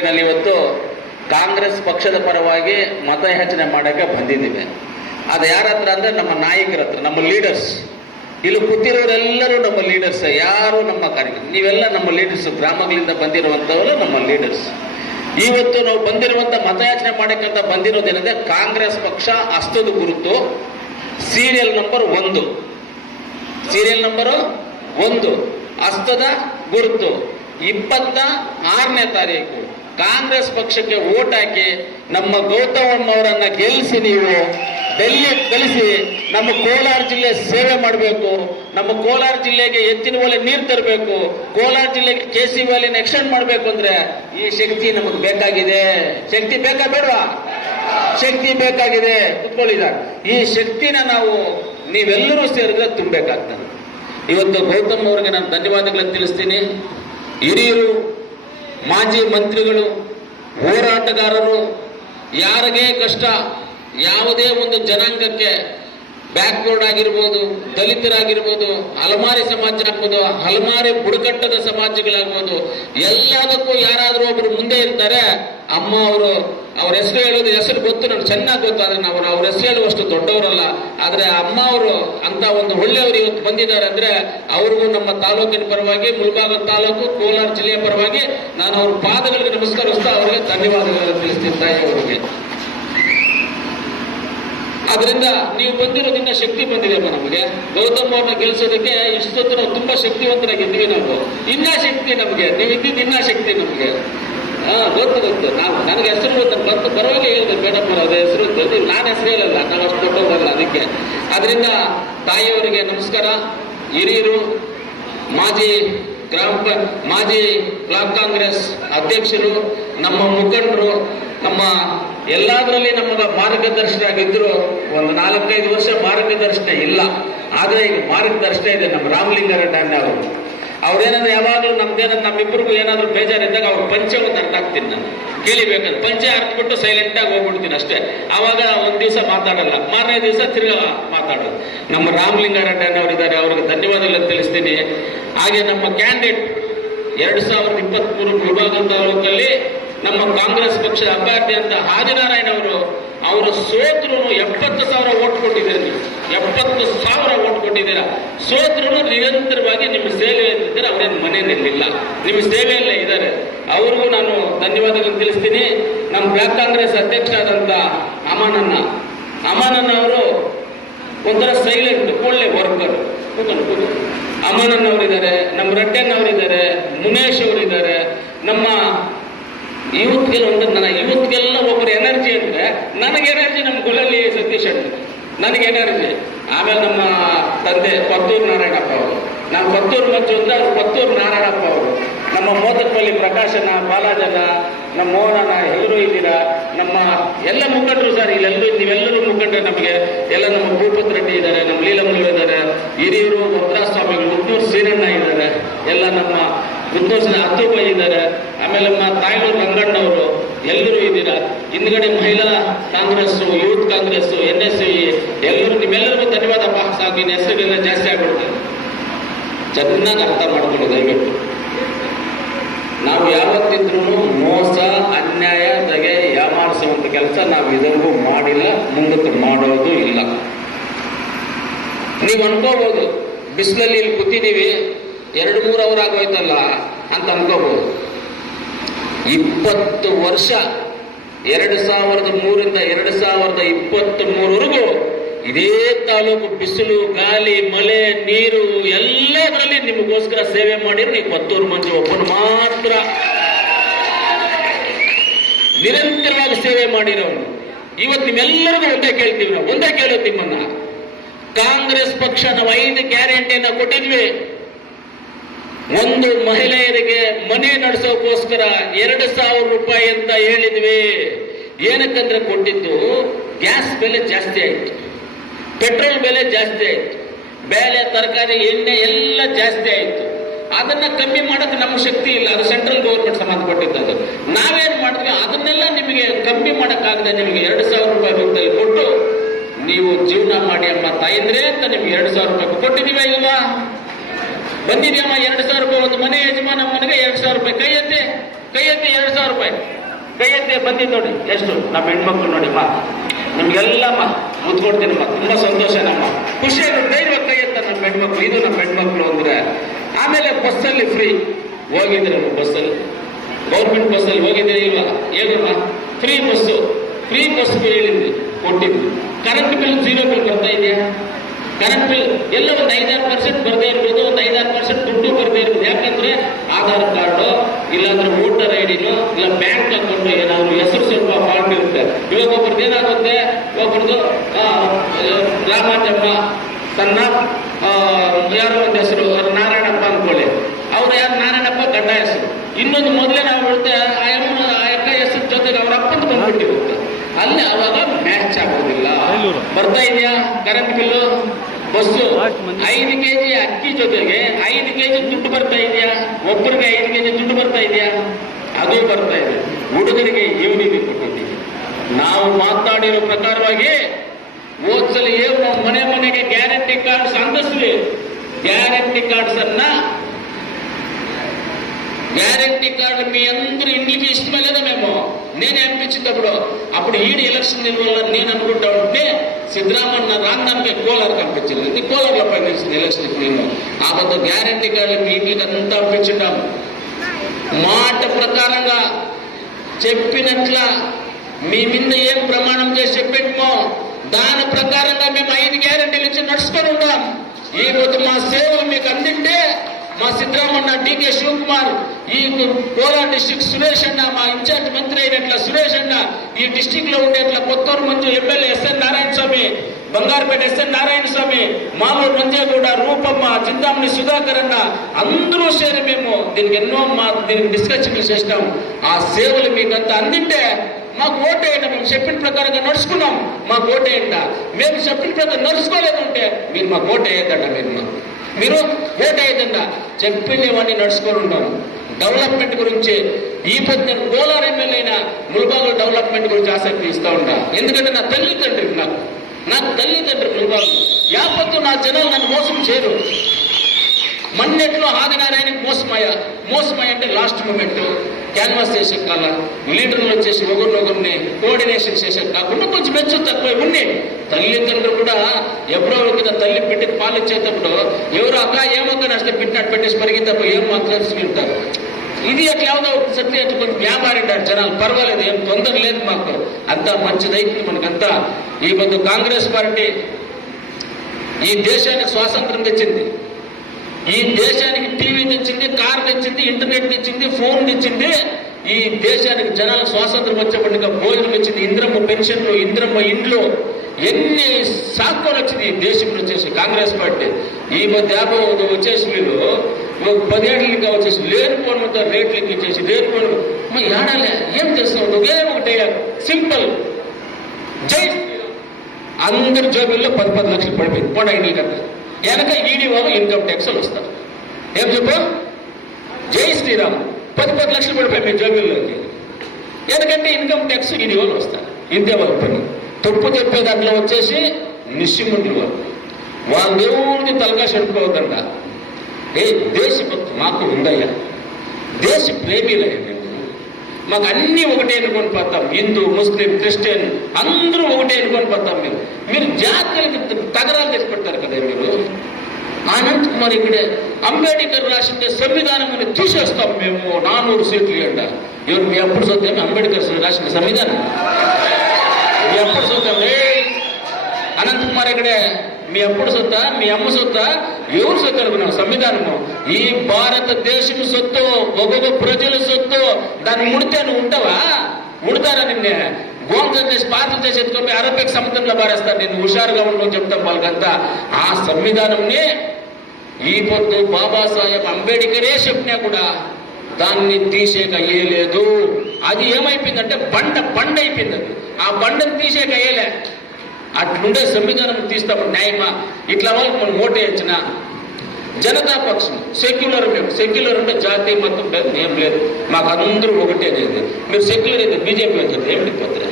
ನಲ್ಲಿ ಇವತ್ತು ಕಾಂಗ್ರೆಸ್ ಪಕ್ಷದ ಪರವಾಗಿ ಮತಯಾಚನೆ ಮಾಡಕ್ಕೆ ಬಂದಿದ್ದೀವಿ. ಅದು ಯಾರ ಹತ್ರ ಅಂದ್ರೆ ನಮ್ಮ ನಾಯಕರ ಹತ್ರ ನಮ್ಮ ಲೀಡರ್ಸ್ ಇಲ್ಲಿ ಕೂತಿರೋರೆಲ್ಲರೂ ನಮ್ಮ ಲೀಡರ್ಸ್ ಯಾರು ನಮ್ಮ ಕಾರ್ಯ ನೀವೆಲ್ಲ ನಮ್ಮ ಲೀಡರ್ಸ್ ಗ್ರಾಮಗಳಿಂದ ಬಂದಿರುವಂತವರು ನಮ್ಮ ಲೀಡರ್ಸ್ ಇವತ್ತು ನಾವು ಬಂದಿರುವಂತ ಮತಯಾಚನೆ ಮಾಡಕ್ಕಂತ ಬಂದಿರೋದೇನಂದ್ರೆ ಕಾಂಗ್ರೆಸ್ ಪಕ್ಷ ಅಸ್ತದ ಗುರುತು. ಸೀರಿಯಲ್ ನಂಬರ್ ಒಂದು. ಸೀರಿಯಲ್ ನಂಬರು ಒಂದು. ಅಸ್ತದ ಗುರುತು. ಇಪ್ಪತ್ತ ಆರನೇ ತಾರೀಕು. ಕಾಂಗ್ರೆಸ್ ಪಕ್ಷಕ್ಕೆ ಓಟ್ ಹಾಕಿ ನಮ್ಮ ಗೌತಮ್ ಅವರನ್ನ ಗೆಲ್ಲಿಸಿ ನೀವು ಡೆಲ್ಲಿ ಕಲಿಸಿ ನಮ್ಮ ಕೋಲಾರ ಜಿಲ್ಲೆ ಸೇವೆ ಮಾಡಬೇಕು. ನಮ್ಮ ಕೋಲಾರ ಜಿಲ್ಲೆಗೆ ಎತ್ತಿನ ಒಲೆ ನೀರು ತರಬೇಕು. ಕೋಲಾರ ಜಿಲ್ಲೆಗೆ ಕೆ ಸಿ ವ್ಯಾಲಿನ ಎಕ್ಸ್ಟೆಂಡ್ ಮಾಡಬೇಕು ಅಂದ್ರೆ ಈ ಶಕ್ತಿ ನಮಗೆ ಬೇಕಾಗಿದೆ. ಶಕ್ತಿ ಬೇಕಾ ಬೇಡವಾ? ಶಕ್ತಿ ಬೇಕಾಗಿದೆ. ಕುತ್ಕೊಳ್ಳಿದ ಈ ಶಕ್ತಿನ ನಾವು ನೀವೆಲ್ಲರೂ ಸೇರಿದ್ರೆ ತುಂಬಬೇಕಾಗ್ತದೆ. ಇವತ್ತು ಗೌತಮ್ ಅವರಿಗೆ ನಾನು ಧನ್ಯವಾದಗಳನ್ನು ತಿಳಿಸ್ತೀನಿ. ಹಿರಿಯರು ಮಾಜಿ ಮಂತ್ರಿಗಳು ಹೋರಾಟಗಾರರು ಯಾರಿಗೇ ಕಷ್ಟ ಯಾವುದೇ ಒಂದು ಜನಾಂಗಕ್ಕೆ ಬ್ಯಾಕ್ವರ್ಡ್ ಆಗಿರ್ಬೋದು, ದಲಿತರಾಗಿರ್ಬೋದು, ಅಲಮಾರಿ ಸಮಾಜ ಆಗ್ಬೋದು, ಅಲಮಾರಿ ಬುಡಕಟ್ಟದ ಸಮಾಜಗಳಾಗ್ಬೋದು, ಎಲ್ಲದಕ್ಕೂ ಯಾರಾದರೂ ಒಬ್ರು ಮುಂದೆ ಇರ್ತಾರೆ, ಅಮ್ಮ ಅವರು, ಅವ್ರ ಹೆಸರು ಹೇಳೋದು ಹೆಸರು ಗೊತ್ತು ನನಗೆ ಚೆನ್ನಾಗಿ ಗೊತ್ತು, ಆದ್ರೆ ನಾವು ಅವ್ರ ಹೆಸರು ಹೇಳುವಷ್ಟು ದೊಡ್ಡವರಲ್ಲ. ಆದ್ರೆ ಅಮ್ಮ ಅವರು ಅಂತ ಒಂದು ಒಳ್ಳೆಯವರು ಇವತ್ತು ಬಂದಿದ್ದಾರೆ ಅಂದ್ರೆ ಅವ್ರಿಗೂ ನಮ್ಮ ತಾಲೂಕಿನ ಪರವಾಗಿ ಮುಲ್ಬಾಗದ ತಾಲೂಕು, ಕೋಲಾರ ಜಿಲ್ಲೆಯ ಪರವಾಗಿ ನಾನು ಅವ್ರ ಪಾದಗಳಿಗೆ ನಮಸ್ಕರಿಸ್ತಾ ಅವರಿಗೆ ಧನ್ಯವಾದಗಳನ್ನು ತಿಳಿಸ್ತೀನಿ ತಾಯಿ ಅವರಿಗೆ ಅದರಿಂದ ನೀವು ಬಂದಿರೋ ಬಂದಿರೋದ್ರಿಂದ ಶಕ್ತಿ ಬಂದಿದೆಯಪ್ಪ ನಮಗೆ. ಗೌತಮ್ ಅವ್ರನ್ನ ಗೆಲ್ಸೋದಕ್ಕೆ ಇಷ್ಟೊತ್ತು ನಾವು ತುಂಬಾ ಶಕ್ತಿವಂತರಾಗಿದ್ದೀವಿ ನಾವು. ಇನ್ನ ಶಕ್ತಿ ನಮಗೆ. ನೀವು ಇದ್ದಿದ್ದು ಇನ್ನ ಶಕ್ತಿ ನಮಗೆ. ಹಾ, ಗೊತ್ತು ಗೊತ್ತು. ನಾವು, ನನಗೆ ಹೆಸರು ಗೊತ್ತು ಬಂತು ಪರವಾಗಿ ಹೇಳಿದೆ, ಮೇಡಮ್, ಅವ್ರ ಹೆಸರು ಗೊತ್ತು. ನಾನು ಹೆಸರು ಹೇಳಲ್ಲ, ನಾವು ಅಷ್ಟು ದೊಡ್ಡವರಲ್ಲ ಅದಕ್ಕೆ. ಅದರಿಂದ ತಾಯಿಯವರಿಗೆ ನಮಸ್ಕಾರ. ಹಿರಿಯರು, ಮಾಜಿ ಗ್ರಾಮ ಮಾಜಿ ಬ್ಲಾಕ್ ಕಾಂಗ್ರೆಸ್ ಅಧ್ಯಕ್ಷರು, ನಮ್ಮ ಮುಖಂಡರು, ನಮ್ಮ ಎಲ್ಲದರಲ್ಲಿ ಮಾರ್ಗದರ್ಶನ ಆಗಿದ್ರು ಒಂದು ನಾಲ್ಕೈದು ವರ್ಷ ಮಾರ್ಗದರ್ಶನ ಇಲ್ಲ. ಆದ್ರೆ ಈಗ ಮಾರ್ಗದರ್ಶನ ಇದೆ ನಮ್ಮ ರಾಮಲಿಂಗಾರೆಡ್ಡಿ ಅವರು ಅವ್ರೇನಾದ್ರು ಯಾವಾಗಲೂ ನಮ್ದೇನಾದ್ರು ನಮ್ಮಿಬ್ಬರಿಗೂ ಏನಾದ್ರು ಬೇಜಾರಿದ್ದಾಗ ಅವ್ರ ಪಂಚ ಒಂದು ಅರ್ಥ ಆಗ್ತೀನಿ ನಾನು. ಕೇಳಿಬೇಕಂದ್ರೆ ಪಂಚೆ ಅರ್ಥಬಿಟ್ಟು ಸೈಲೆಂಟ್ ಆಗಿ ಹೋಗ್ಬಿಡ್ತೀನಿ ಅಷ್ಟೇ. ಆವಾಗ ಒಂದ್ ದಿವಸ ಮಾತಾಡಲ್ಲ. ಮಾರನೇ ದಿವಸ ತಿರ್ಗಾ ಮಾತಾಡೋದು. ನಮ್ಮ ರಾಮಲಿಂಗಾರೆಡ್ಡಿ ಅವರಿದ್ದಾರೆ ಅವ್ರಿಗೆ ಧನ್ಯವಾದಗಳನ್ನು ತಿಳಿಸ್ತೀನಿ. ಹಾಗೆ ನಮ್ಮ ಕ್ಯಾಂಡಿಡೇಟ್ ಎರಡು ಸಾವಿರದ ಇಪ್ಪತ್ಮೂರು ವಿಭಾಗ ತಾಲೂಕಲ್ಲಿ ನಮ್ಮ ಕಾಂಗ್ರೆಸ್ ಪಕ್ಷದ ಅಭ್ಯರ್ಥಿ ಅಂತ ಆದಿನಾರಾಯಣ ಅವರು ಅವರು ಸೋತ್ರು ಎಪ್ಪತ್ತು ಸಾವಿರ ಓಟ್ ಕೊಟ್ಟಿದ್ದೀರಿ. ನೀವು ಎಪ್ಪತ್ತು ಸಾವಿರ ಓಟ್ ಕೊಟ್ಟಿದ್ದೀರಾ. ಸೋತ್ರು ನಿರಂತರವಾಗಿ ನಿಮ್ಮ ಸೇವೆ ಇದ್ದಿದ್ದಾರೆ ಅವರೇನು ಮನೆಯಲ್ಲಿಲ್ಲ ನಿಮ್ಮ ಸೇವೆಯಲ್ಲೇ ಇದ್ದಾರೆ. ಅವ್ರಿಗೂ ನಾನು ಧನ್ಯವಾದಗಳನ್ನು ತಿಳಿಸ್ತೀನಿ. ನಮ್ಮ ಬ್ಲಾಕ್ ಕಾಂಗ್ರೆಸ್ ಅಧ್ಯಕ್ಷರಾದಂಥ ಅಮಾನನ್ನ. ಅಮಾನನ್ನ ಅವರು ಒಂಥರ ಸೈಲೆಂಟ್ ಒಳ್ಳೆ ವರ್ಕರ್ ಅವರಿದ್ದಾರೆ, ನಮ್ಮ ರಟ್ಟೆನ್ ಅವರಿದ್ದಾರೆ ಮುನೇಶ್ ಅವರಿದ್ದಾರೆ, ನಮ್ಮ ಯೂತ್ಗೆಲ್ಲ ಒಂದು ನನ್ನ ಇವತ್ತಿಗೆಲ್ಲ ಒಬ್ಬರು ಎನರ್ಜಿ ಅಂದ್ರೆ ನನಗೆ ಎನರ್ಜಿ ನಮ್ಮ ಗುಲಲ್ಲಿ ಸತೀಶ್ ಅಣ್ಣ ನನಗೆ ಎನರ್ಜಿ ಆಮೇಲೆ ನಮ್ಮ ತಂದೆ ಪತ್ತೂರು ನಾರಾಯಣಪ್ಪ ಅವರು. ನಾನು ಪತ್ತೂರು ಮಂಜು ಅಂದ್ರೆ ಅವ್ರು ಪತ್ತೂರು ನಾರಾಯಣಪ್ಪ ಅವರು. ನಮ್ಮ ಮೋದಕಪಲ್ಲಿ ಪ್ರಕಾಶನ ಬಾಲಾಜನ ನಮ್ಮ ಮೋಹನ ಎಲ್ಲರೂ ಇದ್ದೀರಾ? ನಮ್ಮ ಎಲ್ಲ ಮುಖಂಡರು ಸರ್, ಇಲ್ಲೆಲ್ಲರೂ ನೀವೆಲ್ಲರೂ ಮುಖಂಡರು ನಮಗೆ ಎಲ್ಲ ನಮ್ಮ ಭೂಪತ್ ರೆಡ್ಡಿ ಇದ್ದಾರೆ, ನಮ್ಮ ಲೀಲಮೂರು ಇದ್ದಾರೆ, ಹಿರಿಯರು, ಭದ್ರಾಸ್ವಾಮಿಗಳು ಮುತ್ತೂರು ಸೀರಣ್ಣ ಇದ್ದಾರೆ, ಎಲ್ಲ ನಮ್ಮ ಮುತ್ತೂರು ಹತ್ತುಬ ಇದ್ದಾರೆ. ಆಮೇಲೆ ನಮ್ಮ ತಾಯ್ಲೂರು ರಂಗಣ್ಣವರು ಎಲ್ಲರೂ ಇದ್ದೀರಾ? ಹಿಂದ್ಗಡೆ ಮಹಿಳಾ Congress youth Congress N S ಎಲ್ಲರೂ ನಿಮ್ಮೆಲ್ಲರಿಗೂ ಧನ್ಯವಾದ. ಸಾಕು, ಇನ್ನು ಹೆಸರುಗಳೆಲ್ಲ ಜಾಸ್ತಿ ಆಗ್ಬಿಡ್ತದೆ ಚೆನ್ನಾಗಿ ಅರ್ಥ ಮಾಡ್ಕೊಳ್ಳಿ, ದಯವಿಟ್ಟು. ನಾವು ಯಾವತ್ತಿದ್ರೂ ಮೋಸ, ಅನ್ಯಾಯ ತೆಗೆ ಯಾಮಾರಿಸುವಂತ ಕೆಲಸ ನಾವು ಇದರಿಗೂ ಮಾಡಿಲ್ಲ, ಮುಂದಕ್ಕೆ ಮಾಡೋದು ಇಲ್ಲ. ನೀವು ಅನ್ಕೋಬಹುದು ಬಿಸಿಲಲ್ಲಿ ಇಲ್ಲಿ ಕೂತಿದ್ದೀವಿ, ಎರಡು ಮೂರು ಅವರ್ ಆಗೋಯ್ತಲ್ಲ ಅಂತ ಅನ್ಕೋಬಹುದು ಇಪ್ಪತ್ತು ವರ್ಷ, ಎರಡು ಸಾವಿರದ ಮೂರಿಂದ ಎರಡು ಸಾವಿರದ ಇಪ್ಪತ್ತ್ ಮೂರವರೆಗೂ ಇದೇ ತಾಲೂಕು ಬಿಸಿಲು, ಗಾಳಿ, ಮಳೆ, ನೀರು ಎಲ್ಲದರಲ್ಲಿ ನಿಮಗೋಸ್ಕರ ಸೇವೆ ಮಾಡಿರೋ ಹತ್ತೂರು ಮಂದಿ ಒಬ್ಬನು ಮಾತ್ರ. ನಿರಂತರವಾಗಿ ಸೇವೆ ಮಾಡಿರೋನು. ಇವತ್ತು ನಿಮ್ಮೆಲ್ಲರಿಗೂ ಒಂದೇ ಕೇಳ್ತೀವಿ ನಾವು ಒಂದೇ ಕೇಳೋದು ನಿಮ್ಮನ್ನ. ಕಾಂಗ್ರೆಸ್ ಪಕ್ಷ ನಾವು ಐದು ಗ್ಯಾರಂಟಿಯನ್ನ ಕೊಟ್ಟಿದ್ವಿ. ಒಂದು ಮಹಿಳೆಯರಿಗೆ ಮನೆ ನಡೆಸೋಕೋಸ್ಕರ ಎರಡು ಸಾವಿರ ರೂಪಾಯಿ ಅಂತ ಹೇಳಿದ್ವಿ. ಏನಕ್ಕಂದ್ರೆ ಕೊಟ್ಟಿದ್ದು, ಗ್ಯಾಸ್ ಬೆಲೆ ಜಾಸ್ತಿ ಆಯ್ತು. ಪೆಟ್ರೋಲ್ ಬೆಲೆ ಜಾಸ್ತಿ ಆಯ್ತು. ಬೇಳೆ, ತರಕಾರಿ, ಎಣ್ಣೆ ಎಲ್ಲ ಜಾಸ್ತಿ ಆಯ್ತು. ಅದನ್ನ ಕಮ್ಮಿ ಮಾಡಕ್ಕೆ ನಮ್ಗೆ ಶಕ್ತಿ ಇಲ್ಲ. ಅದು ಸೆಂಟ್ರಲ್ ಗೌರ್ಮೆಂಟ್ ಸಂಬಂಧಪಟ್ಟಿದ್ದು ನಾವೇನ್ ಮಾಡಿದ್ವಿ? ಅದನ್ನೆಲ್ಲ ನಿಮಗೆ ಕಮ್ಮಿ ಮಾಡಕ್ಕಾಗದೆ ನಿಮಗೆ ಎರಡು ಸಾವಿರ ರೂಪಾಯಿ ರೂಪದಲ್ಲಿ ಕೊಟ್ಟು ನೀವು ಜೀವನ ಮಾಡಿ ಅಮ್ಮ ತಾಯಿಂದ್ರೆ ಅಂತ ನಿಮ್ಗೆ ಎರಡು ಸಾವಿರ ರೂಪಾಯಿ ಕೊಟ್ಟಿದ್ದೀವಿ ಇಲ್ವಾ ಬಂದಿದೆಯಮ್ಮ ಎರಡು ಸಾವಿರ ರೂಪಾಯಿ ಒಂದು ಮನೆ ಯಜಮಾನ ಮನೆಗೆ ಎರಡು ಸಾವಿರ ರೂಪಾಯಿ. ಕೈ ಎತ್ತೆ ಕೈ ಎತ್ತೆ ಎರಡು ಸಾವಿರ ರೂಪಾಯಿ. ಕೈ ಎತ್ತೆ ಬಂದಿದ್ದು ನೋಡಿ, ಎಷ್ಟು? ನಮ್ಮ ಹೆಣ್ಮಕ್ಳು ನೋಡಿ, ಮಾ. ನಿಮ್ಗೆಲ್ಲಮ್ಮ ಮುತ್ಕೊಡ್ತೀನಮ್ಮ ತುಂಬಾ ಸಂತೋಷ ನಮ್ಮ. ಖುಷಿಯಾಗಿ ಧೈರ್ಯವಾಗಿ ಕೈ ಎತ್ತ ನಮ್ಮ ಹೆಣ್ಮಕ್ಳು. ಇದು ನಮ್ಮ ಹೆಣ್ಮಕ್ಳು ಅಂದ್ರೆ, ಆಮೇಲೆ ಬಸ್ಸಲ್ಲಿ ಫ್ರೀ ಹೋಗಿದ್ರೆ ಬಸ್ಸಲ್ಲಿ. ಗೌರ್ಮೆಂಟ್ ಬಸ್ಸಲ್ಲಿ ಹೋಗಿದ್ದೀರಿ ಇವಾಗ? ಏನಮ್ಮ ಫ್ರೀ ಬಸ್ಸು. ಫ್ರೀ ಬಸ್ ಹೇಳಿದ್ವಿ, ಕೊಟ್ಟಿದ್ವಿ. ಕರೆಂಟ್ ಬಿಲ್ ಜೀರೋ ಬಿಲ್ ಬರ್ತಾ ಇದೆಯಾ? ಕರೆಂಟ್ ಎಲ್ಲ ಒಂದು ಐದಾರು ಪರ್ಸೆಂಟ್ ಬರದೇ ಇರ್ಬೋದು, ಒಂದು ಐದಾರು ಪರ್ಸೆಂಟ್ ದುಡ್ಡು ಬರದೇ ಇರ್ಬೋದು. ಯಾಕಂದ್ರೆ ಆಧಾರ್ ಕಾರ್ಡು, ಇಲ್ಲಾಂದ್ರೆ ವೋಟರ್ ಐ ಡಿನೋ ಇಲ್ಲ ಬ್ಯಾಂಕ್ ಅಕೌಂಟ್ ಏನಾದ್ರು ಹೆಸರು ಸ್ವಲ್ಪ ಫಾರ್ಮ್ ಇರುತ್ತೆ. ಇವಾಗ ಒಬ್ರದ್ದು ಏನಾಗುತ್ತೆ? ಒಬ್ರದ್ದು ರಾಮಾಜಮ್ಮ ತನ್ನ ಯಾರೋ ಒಂದು ಹೆಸರು ನಾರಾಯಣಪ್ಪ ಅನ್ಕೊಳ್ಳಿ ಅವ್ರು ಯಾರು? ನಾರಾಯಣಪ್ಪ ಗಂಡ ಹೆಸರು. ಇನ್ನೊಂದು ಮೊದಲೇ ನಾವು ಹೇಳ್ತೇವೆ ಆ ಅಕ್ಕ ಹೆಸರು ಜೊತೆಗೆ ಅವ್ರ ಅಪ್ಪಂದು ಬಂದ್ಬಿಟ್ಟಿರುತ್ತೆ ಅಲ್ಲಿ ಆವಾಗ ಮ್ಯಾಚ್ ಆಗೋದಿಲ್ಲ. ಬರ್ತಾ ಇದೆಯಾ? ಕರೆಂಟ್ ಬಿಲ್ಲು ಬಸ್ಸು ಐದು ಕೆ ಜಿ ಅಕ್ಕಿ ಜೊತೆಗೆ ಐದು ಕೆ ಜಿ ದುಡ್ಡು ಬರ್ತಾ ಇದೆಯಾ? ಒಬ್ಬರಿಗೆ ಐದು ಕೆ ಜಿ ದುಡ್ಡು ಬರ್ತಾ ಇದೆಯಾ? ಅದು ಬರ್ತಾ ಇದೆ. ಹುಡುಗರಿಗೆ ಯೂನಿಗೆ ಕೊಟ್ಟಿದ್ದೀವಿ. ನಾವು ಮಾತಾಡಿರೋ ಪ್ರಕಾರವಾಗಿ ಹೋದ್ಸಲ ಏನು ಮನೆ ಮನೆಗೆ ಗ್ಯಾರಂಟಿ ಕಾರ್ಡ್ಸ್ ಅಂದಿಸ್ಲಿ ಗ್ಯಾರಂಟಿ ಕಾರ್ಡ್ಸ್ ಅನ್ನ గ్యారంటీ కార్డు మీ అందరూ ఇంటికి ఇష్టమే లేదా మేము? నేను అనిపించినప్పుడు అప్పుడు ఈడి ఎలక్షన్ నిర్వహణ నేను అనుకుంటా ఉంటే సిద్ధరామన్న రాందానికి కోలార్ కనిపించింది. ఇది కోలార్లో పనిచేసింది ఎలక్షన్ నేను ఆ పెద్ద గ్యారంటీ కార్డు మీ ఇంటికి అంతా పంపించుంటాం మాట ప్రకారంగా చెప్పినట్ల మీ మీద ఏం ప్రమాణం చేసి చెప్పేమో దాని ప్రకారంగా మేము ఐదు గ్యారెంటీలు ఇచ్చి నడుచుకొని ఉంటాం ఈ పొద్దు మా సేవలు మీకు అందింటే మా సిద్ధరామన్న డికే శివకుమార్ ఈ కోలా డిస్టిక్ సురేష్ అన్న మా ఇన్ఛార్జ్ మంత్రి అయినట్ల సురేష్ అన్న ఈ డిస్టిక్లో ఉండేట్ల Kothur Manju MLA S N Narayana Swamy Bangarpet S N Narayana Swamy మామూలు మంజేగూడ రూపమ్మ చింతామణి సుధాకర్ అన్న అందరూ చేరి మేము దీనికి ఎన్నో మా దీనికి డిస్కషన్లు చేసినాం. ఆ సేవలు మీకు అందింటే మాకు ఓటేయండి మేము చెప్పిన ప్రకారంగా నడుచుకున్నాం. మాకు ఓటేయండి మేము చెప్పిన ప్రకారం నడుచుకోలేదంటే మీరు మాకు ఓటేయద్దండ మీరు మాకు. మీరు ఓటేయద్దండ చెప్పినవన్నీ నడుచుకొని ఉంటాము డెవలప్మెంట్ గురించి ఈ పొద్దున కోలార్ ఎమ్మెల్యే ముల్బాగు డెవలప్మెంట్ గురించి ఆసక్తి ఇస్తూ ఉంటా ఎందుకంటే నా తల్లిదండ్రి నాకు. నాకు తల్లిదండ్రులు ముల్బాగు యాపత్తు నా జనాలు నన్ను మోసం చేయరు. మన్నెట్లో ఆదినారాయణకి మోసమయ్యా మోసమయ్య అంటే లాస్ట్ మూమెంట్. క్యాన్వాస్ చేసే కాల లీడర్లు వచ్చేసి ఒకరినొకరిని కోఆర్డినేషన్ చేసే కాకుండా కొంచెం మెచ్చు తక్కువ ఉన్నాయి తల్లిదండ్రులు కూడా ఎవరో ఒక తల్లి పెట్టి పాలు ఇచ్చేటప్పుడు ఎవరు అక్క ఏమొక్క నష్టం పెట్టినట్టు పెట్టేసి పరిగెత్తప్పుడు ఏం మాత్రం వింటారు ఇది అట్లా ఏమో సత్య అట్లా కొంచెం జనాలు. పర్వాలేదు ఏం తొందర లేదు మాకు. అంతా మంచిదైతుంది మనకంతా. ఈ పొద్దు కాంగ్రెస్ పార్టీ ఈ దేశానికి స్వాతంత్రం తెచ్చింది. ఈ దేశానికి టీవీ తెచ్చింది కార్ తెచ్చింది ఇంటర్నెట్ తెచ్చింది ఫోన్ తెచ్చింది. ఈ దేశానికి జనాలు స్వాతంత్రం వచ్చేప్పటిగా భోజనం వచ్చింది ఇంద్రమ్మ పెన్షన్లు ఇంద్రమ్మ ఇండ్లు ఎన్ని సాక్కులు వచ్చింది ఈ దేశం వచ్చేసి కాంగ్రెస్ పార్టీ. ఈ మధ్య వచ్చేసి మీరు ఒక పదేళ్ళకి వచ్చేసి లేనిపోయిన రేట్లకి ఇచ్చేసి లేనిపోయిన మా ఏడాలే ఏం చేస్తున్నావు ఒకే ఒకటే సింపుల్. జై అందరి జోబుల్లో పది పది లక్షలు పడిపోయింది. పోడా ఇంటి కదా వెనక ఈడీ వాళ్ళు ఇన్కమ్ ట్యాక్స్లు వస్తారు. ఏం చెప్పు? జై శ్రీరామ్. పది పది లక్షలు పడిపోయి మీ జోబుల్లోకి ఎందుకంటే ఇన్కమ్ ట్యాక్స్ ఈడీ వాళ్ళు వస్తారు. ఇంతే వాళ్ళ పని. తప్పు చెప్పే దాంట్లో వచ్చేసి నిశ్చిముండ్లు వాళ్ళు. వాళ్ళ దేవుడిని తలకా చెప్పుకోవద్దంట దేశభక్తి మాకు ఉందయ్యా? దేశ ప్రేమిలయ్యా మేము మాకు అన్నీ ఒకటే అనుకొని పోతాం. హిందూ ముస్లిం క్రిస్టియన్ అందరూ ఒకటే అనుకొని పోతాం మీరు మీరు జాతీయులకి తగరాలు తెచ్చి పెడతారు కదా మీరు ఆనంద్ కుమార్ ఇక్కడే అంబేద్కర్ రాసిందే సంవిధానం తీసేస్తాం మేము. నానూరు సీట్లు ఇవ్వండి. ఎవరు మీ అప్పుడు చూద్దాం అంబేద్కర్ రాసిన సంవిధానం. మీ అప్పుడు చూద్దాం అనంత్ కుమార్ ఇక్కడే మీ అప్పుడు సొత్త మీ అమ్మ సొత్తా ఎవరు సొత్తు అనుకున్నాం సంవిధానము. ఈ భారతదేశం సొత్తు ఒక్కొక్క ప్రజల సొత్తు దాన్ని ముడితే నువ్వు ఉంటావా? ముడతారా నిన్నే? గోంతం చేసి పాత్ర చేసి ఎత్తుకొని అరబిక్ సముద్రంలో పారేస్తారు నేను హుషారుగా ఉండవు చెప్తాం వాళ్ళకంతా. ఆ సంవిధానంనే ఈ పొద్దు బాబాసాహెబ్ అంబేద్కరే చెప్పినా కూడా దాన్ని తీసేక అయ్యేలేదు. అది ఏమైపోయిందంటే బండ బండ అయిపోయింది అది. ఆ బండను తీసేక అయ్యలే. అట్లుండే సంవిధానం తీస్తాము. న్యాయమా? ఇట్లా వాళ్ళకి మనం ఓటేయించిన జనతా పక్షం సెక్యులర్ మేము సెక్యులర్ అంటే జాతి మతం లేదు ఏం లేదు. మాకు అందరూ ఒకటే లేదు మీరు సెక్యులర్ అయితే బీజేపీ వెళ్తుంది దేవుడి పత్ర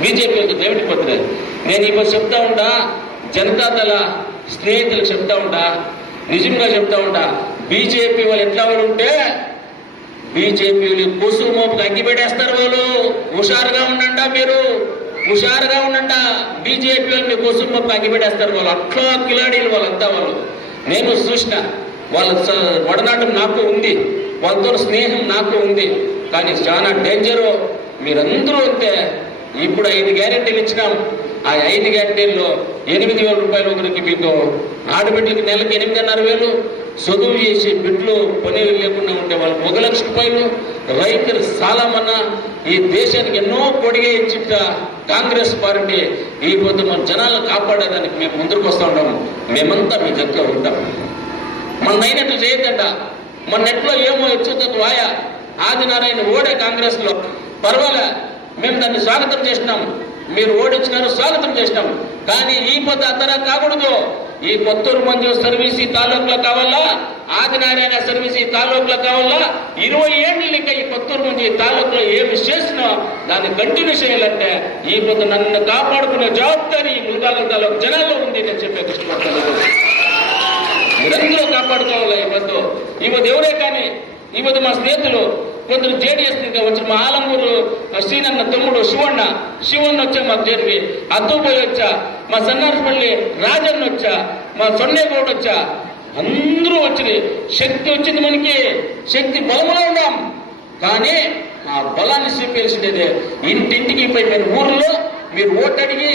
బీజేపీ వెళ్తుంది దేవుడి పత్ర నేను ఇప్పుడు చెప్తా ఉండా? జనతాదళ స్నేహితులకు చెప్తా ఉండా? నిజంగా చెప్తా ఉండా? బీజేపీ వాళ్ళు ఎట్లా వాళ్ళు ఉంటే బీజేపీ కొసు మోపుకి అగ్గిపెట్టేస్తారు వాళ్ళు. హుషారుగా ఉండండా మీరు? హుషారుగా ఉండండా? బీజేపీ వాళ్ళు మీ తగ్గిపెట్టేస్తారు వాళ్ళు అట్లా కిలాడీలు వాళ్ళంతా వాళ్ళు. నేను చూసిన వాళ్ళ స- వడనాటం నాకు ఉంది వాళ్ళతో స్నేహం నాకు ఉంది కానీ చాలా డేంజరు మీరందరూ అంతే ఇప్పుడు ఐదు గ్యారెంటీలు ఇచ్చినాం. ఆ ఐదు గ్యారెంటీల్లో ఎనిమిది వేల రూపాయలు ఒకరికి మీకు ఆడబిడ్డలకి నెలకు ఎనిమిదిన్నర వేలు చదువు చేసి బిడ్డలు పని లేకుండా ఉంటే వాళ్ళకి ఒక లక్ష రూపాయలు రైతులు సాలమన్నా ఈ దేశానికి ఎన్నో పొడిగా ఇచ్చిట కాంగ్రెస్ పార్టీ. ఈ పొద్దు మన జనాలను కాపాడేదానికి మేము ముందుకు వస్తూ ఉంటాము మేమంతా మీ జట్లో ఉంటాం మన అయినట్లు చేయదంట మన నెట్లో ఏమో వచ్చుతుంది వాయ. ఆదినారాయణ ఓడే కాంగ్రెస్లో పర్వాలే మేము దాన్ని స్వాగతం చేసినాం. మీరు ఓడించినారు స్వాగతం చేసినాం. కానీ ఈ పొద్దు అతరా కాకూడదు. ఈ కొత్తూరు మంజూరు సర్వీస్ ఈ తాలూకులో కావాలా? ఆదినారాయణ సర్వీస్ ఈ తాలూకులో కావాలా? ఇరవై ఏళ్ళు ఇంకా ఈ కొత్తూరు మంజు ఈ తాలూకులో ఏమి చేసినా దాన్ని కంటిన్యూ చేయాలంటే ఈ పొద్దు నన్ను కాపాడుకునే జవాబుదారి ఈ ముల్బాగం తాలూకు జనాల్లో ఉంది నేను చెప్పే కష్టపడతాను మీరందరూ కాపాడుకోవాలా ఈ పొద్దు ఈ పొద్దు ఎవరే కానీ? ఈ పొద్దు మా స్నేహితులు కొందరు జేడిఎస్ వచ్చిన మా ఆలంగూరు శ్రీనన్న తమ్ముడు శివన్న శివన్న వచ్చా మాకు జరిగి అత్తుపోయి వచ్చా మా సన్నారపల్లి రాజన్న వచ్చా మా సొన్నేగౌడ్ వచ్చా అందరూ వచ్చింది. శక్తి వచ్చింది మనకి. శక్తి బలంలో ఉన్నాం. కానీ ఆ బలాన్ని చూపించేదే ఇంటింటికి పోయి మీరు ఊర్లో మీరు ఓటు అడిగి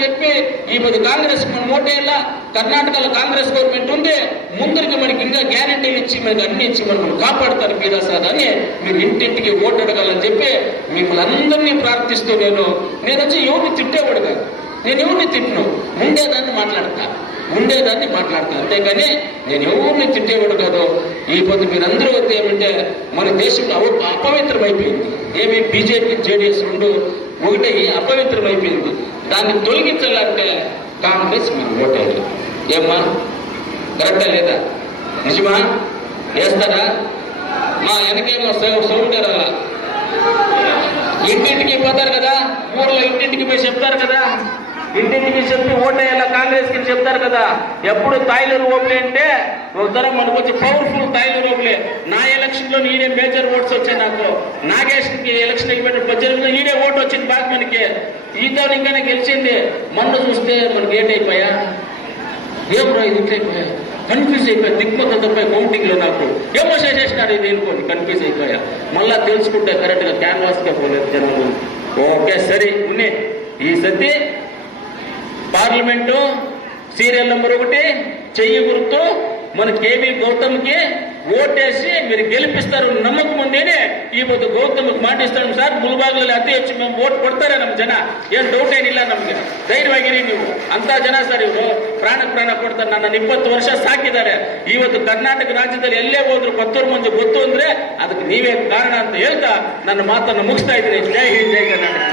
చెప్పి ఈ పది కాంగ్రెస్ మనం ఓటేలా కర్ణాటకలో కాంగ్రెస్ గవర్నమెంట్ ఉంది ముందరికి మనకి ఇంకా గ్యారంటీలు ఇచ్చి మనకి అన్ని ఇచ్చి మనం కాపాడుతారు పీరాసాద్ అని మీరు ఇంటింటికి ఓటు అడగాలని చెప్పి మిమ్మల్ని అందరినీ ప్రార్థిస్తూ నేను. నేను వచ్చి ఎవరిని తిట్టేవాడు కాదు నేను ఎవరిని తిట్టను? ఉండేదాన్ని మాట్లాడతా. ఉండేదాన్ని మాట్లాడతా. అంతేగాని నేను ఎవరిని తిట్టేవాడు కాదు ఈ పొద్దు మీరందరూ వస్తే ఏమంటే మన దేశంలో అవ- అపవిత్రమైపోయింది. ఏమి బీజేపీ జేడీఎస్ రెండు ఒకటే అపవిత్రమైపోయింది. దాన్ని తొలగించాలంటే కాంగ్రెస్ మీరు ఓటేయాలి. ఏమ్మా? కరెక్టా లేదా? నిజమా? వేస్తారా? మా వెనకేమో సౌండ్ ఇంటింటికి పోతారు కదా? ఊర్లో ఇంటింటికి పోయి చెప్తారు కదా? ఇంటింటికి చెప్పి ఓటేయాలా? కాంగ్రెస్కి చెప్తారు కదా. ఎప్పుడు తాయిలూరు ఓట్లే అంటే ఒకసారి మనకు వచ్చి పవర్ఫుల్ తాయిలూరు ఓట్లే నా ఎలక్షన్లో ఈడే మేజర్ ఓట్స్ వచ్చాయి నాకు. నాగేష్కి ఎలక్షన్ అయిపోయిన పద్దెనిమిది ఈడే ఓటు వచ్చింది బాగా మనకి ఈతో ఇంకానే గెలిచింది. మొన్న చూస్తే మనకి ఏటైపోయా ఏం రా ఇది ఇట్లయిపోయా కన్ఫ్యూజ్ అయిపోయా. దిగ్మత తప్పే కౌంటింగ్లో నాకు. ఏమో చేసేసినారు ఇది అనుకోండి. కన్ఫ్యూజ్ అయిపోయా. మళ్ళా తెలుసుకుంటే కరెక్ట్గా క్యాన్వాస్గా పోలేదు జనాలు. ఓకే సరే ఉన్నాయి ఈ సతి పార్లమెంటు సీరియల్ నెంబర్ ఒకటి, చెయ్యి గుర్తు, మన కేవీ గౌతమ్కి ఓటేసి మీరు గెలిపిస్తారు ನಮಕ್ ఉందేనే ಈ ಒಂದು ಗೌತಮಕ್ಕೆ ಮಾಡಿಸ್ತಾನೆ ಸರ್ ಗುಲ್ಬಾಗ್ಲಲ್ಲಿ ಅತಿ ಹೆಚ್ಚು మేము ಓಟ್ ಕೊಡ್ತಾರೆ ನಮ್ಮ ಜನ ಏನು ಡೌಟ್ ಏನಿಲ್ಲ ನಮಗೆ ಧೈರ್ಯವಾಗಿರಿ ನೀವು ಅಂತ ಜನ ಸರ್ ಇವರು ಪ್ರಾಣ ಪ್ರಾಣ ಕೊಡ್ತಾರೆ ನನ್ನ ಇಪ್ಪತ್ತು ವರ್ಷ ಸಾಕಿದ್ದಾರೆ ಇವತ್ತು ಕರ್ನಾಟಕ ರಾಜ್ಯದಲ್ಲಿ ಎಲ್ಲೇ ಹೋದ್ರು ಪತ್ತೂರು ಮಂದಿ ಗೊತ್ತು ಅಂದ್ರೆ ಅದಕ್ಕೆ ನೀವೇ ಕಾರಣ ಅಂತ ಹೇಳ್ತಾ ನನ್ನ ಮಾತನ್ನು ಮುಗಿಸ್ತಾ ಇದ್ದೀನಿ ಜೈ ಹಿಂದ್ ಜೈ ಕರ್ನಾಟಕ